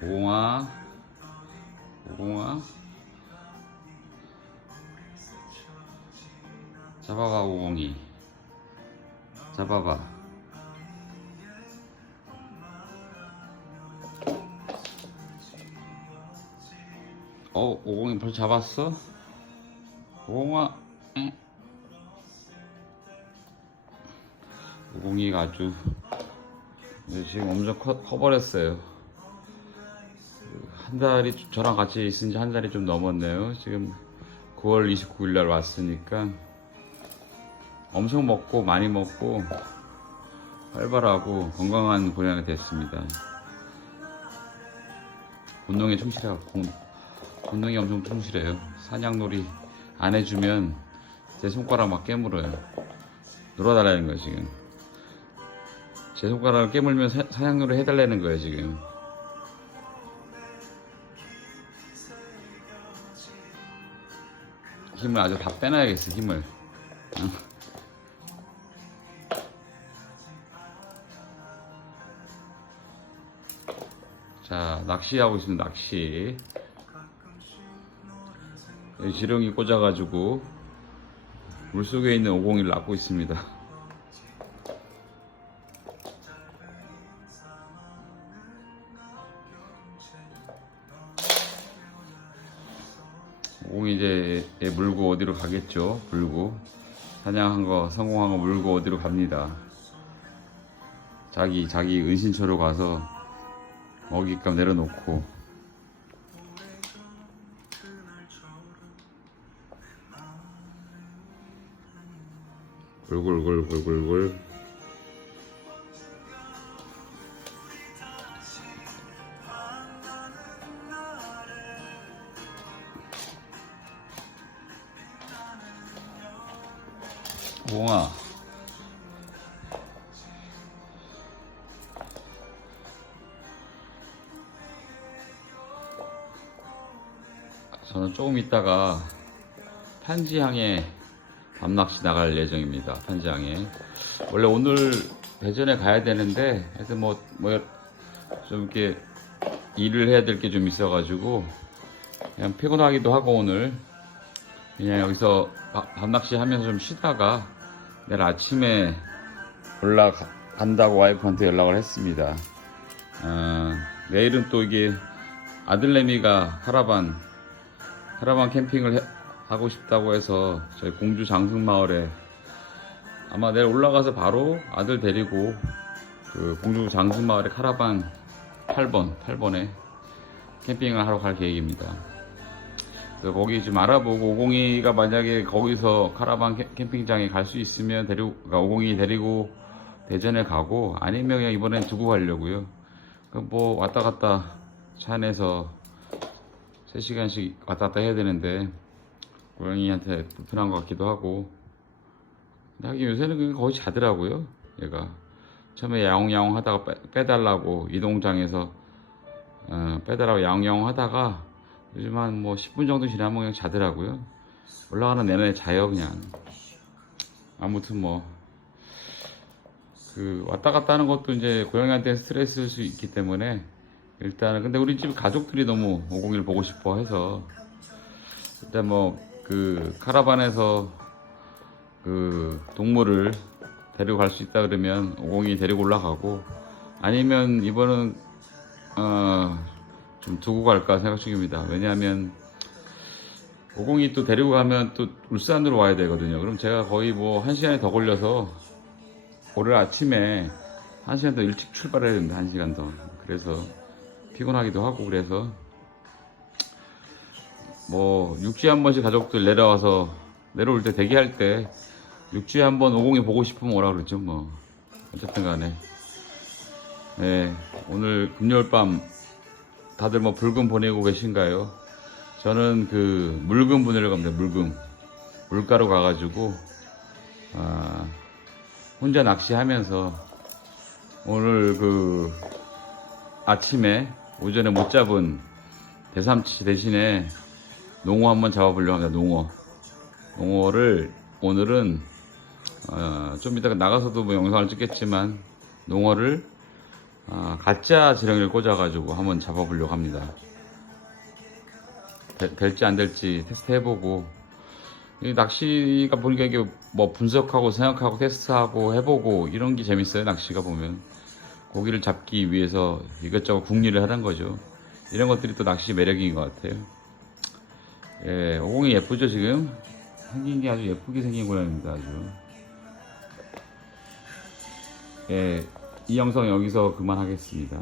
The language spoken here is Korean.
오공아. 오공아. 잡아봐 오공이. 잡아봐. 어 오공이 벌써 잡았어? 오공아. 응. 오공이가 아주 네, 지금 엄청 커, 커버렸어요 한 달이 저랑 같이 있은 지 한 달이 좀 넘었네요. 지금 9월 29일 날 왔으니까 엄청 먹고 많이 먹고 활발하고 건강한 고양이 됐습니다. 운동에 충실해갖고 운동이 엄청 충실해요. 사냥놀이 안 해주면 제 손가락 막 깨물어요. 놀아달라는 거예요 지금. 제 손가락을 깨물면 사, 사냥놀이 해달라는 거예요 지금. 힘을 아주 다 빼놔야겠어 힘을. 응? 자 낚시하고 있습니다 낚시. 지렁이 꽂아가지고 물속에 있는 오공이를 낚고 있습니다 오공이 이제 얘 물고 어디로 가겠죠? 물고. 사냥한 거 성공한 거 물고 어디로 갑니다. 자기 자기 은신처로 가서 먹잇감 내려놓고. 골골골골골골 옹아. 저는 조금 있다가 판지항에 밤낚시 나갈 예정입니다. 판지항에. 원래 오늘 대전에 가야 되는데 하여튼 뭐뭐 좀 이렇게 일을 해야 될 게 좀 있어 가지고 그냥 피곤하기도 하고 오늘. 그냥 여기서 바- 밤낚시 하면서 좀 쉬다가 내일 아침에 올라간다고 와이프한테 연락을 했습니다. 어, 내일은 또 이게 아들내미가 카라반 카라반 캠핑을 해- 하고 싶다고 해서 저희 공주 장승마을에 아마 내일 올라가서 바로 아들 데리고 그 공주 장승마을에 카라반 8번 8번에 캠핑을 하러 갈 계획입니다. 거기 지금 알아보고 502가 만약에 거기서 카라반 캠- 캠핑장에 갈 수 있으면 데리고 그러니까 502 데리고 대전에 가고 아니면 그냥 이번엔 두고 가려고요. 그뭐 왔다 갔다 차 안에서 3시간씩 왔다 갔다 해야 되는데 고양이한테 불편한 것 같기도 하고 하긴 요새는 거의 자더라고요 얘가 처음에 야옹야옹 하다가 빼, 빼달라고 이동장에서 어, 빼달라고 야옹야옹 하다가 요즘 한 뭐 10분 정도 지나면 그냥 자더라고요. 올라가는 내내 자요 그냥. 아무튼 뭐 그 왔다 갔다 하는 것도 이제 고양이한테 스트레스일 수 있기 때문에 일단은 근데 우리 집 가족들이 너무 501 보고 싶어 해서 일단 뭐 그 카라반에서 그 동물을 데리고 갈 수 있다 그러면 502 데리고 올라가고 아니면 이번은 어 좀 두고 갈까 생각 중입니다. 왜냐하면 502또 데리고 가면 또 울산으로 와야 되거든요. 그럼 제가 거의 뭐 한 시간이 더 걸려서 오늘 아침에 한 시간 더 일찍 출발해야 된다. 한 시간 더. 그래서 피곤하기도 하고 그래서 뭐 육지에 한 번씩 가족들 내려와서 내려올 때 대기할 때 육지에 한 번 오공이 보고 싶으면 오라 그러죠 뭐 어쨌든 간에 네 오늘 금요일 밤 다들 뭐 불금 보내고 계신가요? 저는 그 물금 보내려고 합니다 물금 물가로 가가지고 아, 혼자 낚시하면서 오늘 그 아침에 오전에 못 잡은 대삼치 대신에 농어 한번 잡아보려고 합니다. 농어. 농어를 오늘은 어, 좀 이따가 나가서도 뭐 영상을 찍겠지만 농어를 아, 가짜 지렁이를 꽂아가지고 한번 잡아보려고 합니다. 되- 될지 안 될지 테스트 해보고 이 낚시가 보니까 이게 뭐 분석하고 생각하고 테스트하고 해보고 이런 게 재밌어요 낚시가 보면. 고기를 잡기 위해서 이것저것 궁리를 하는 거죠. 이런 것들이 또 낚시 매력인 것 같아요. 예 오공이 예쁘죠 지금? 생긴 게 아주 예쁘게 생긴 고양입니다 아주. 예, 이 영상 여기서 그만하겠습니다